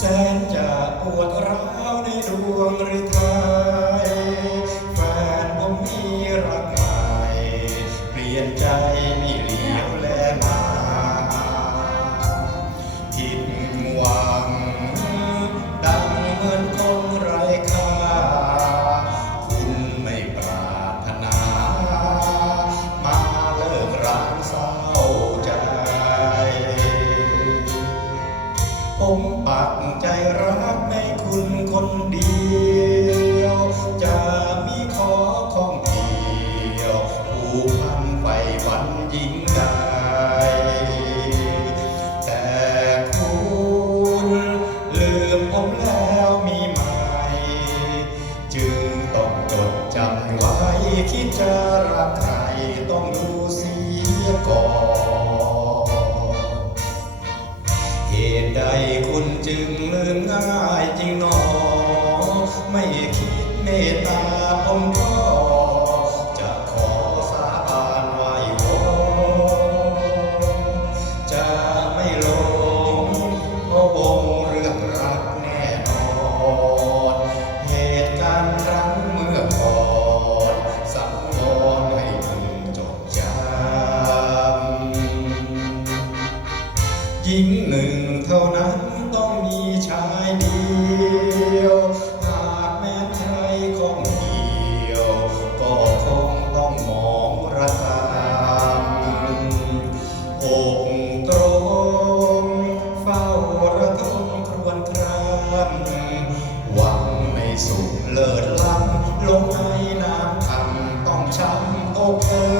แสนจะปวดร้าวในดวงฤทัยแฟนผมมีรักใหม่เปลี่ยนใจ ผมปักใจรักในคุณคนเดียว จะมีขอของเดียวผูกพันไปวันยิ่งใหญ่แต่คุณลืมผมแล้วมีไหม จึงต้องจดจำไว้คิดจะรักใครต้องดู ใดคุณจึงลืมง่ายจริงหนอ ไม่คิดเมตตาผมก็จะขอสาบานไว้วอนจะไม่หลงเพราะวงเรื่องรักแน่นอน เหตุการณ์ครั้งเมื่อก่อนสังวรให้คุณจดจำหญิงหนึ่ง เดียวหากแม้ใครของเดียว ก็คงต้องมองระกำอกตรงเฝ้าระทมครวญครำหวังในสุขเลิศล้ำลงในน้ำคำต้องช้ำอกเอ่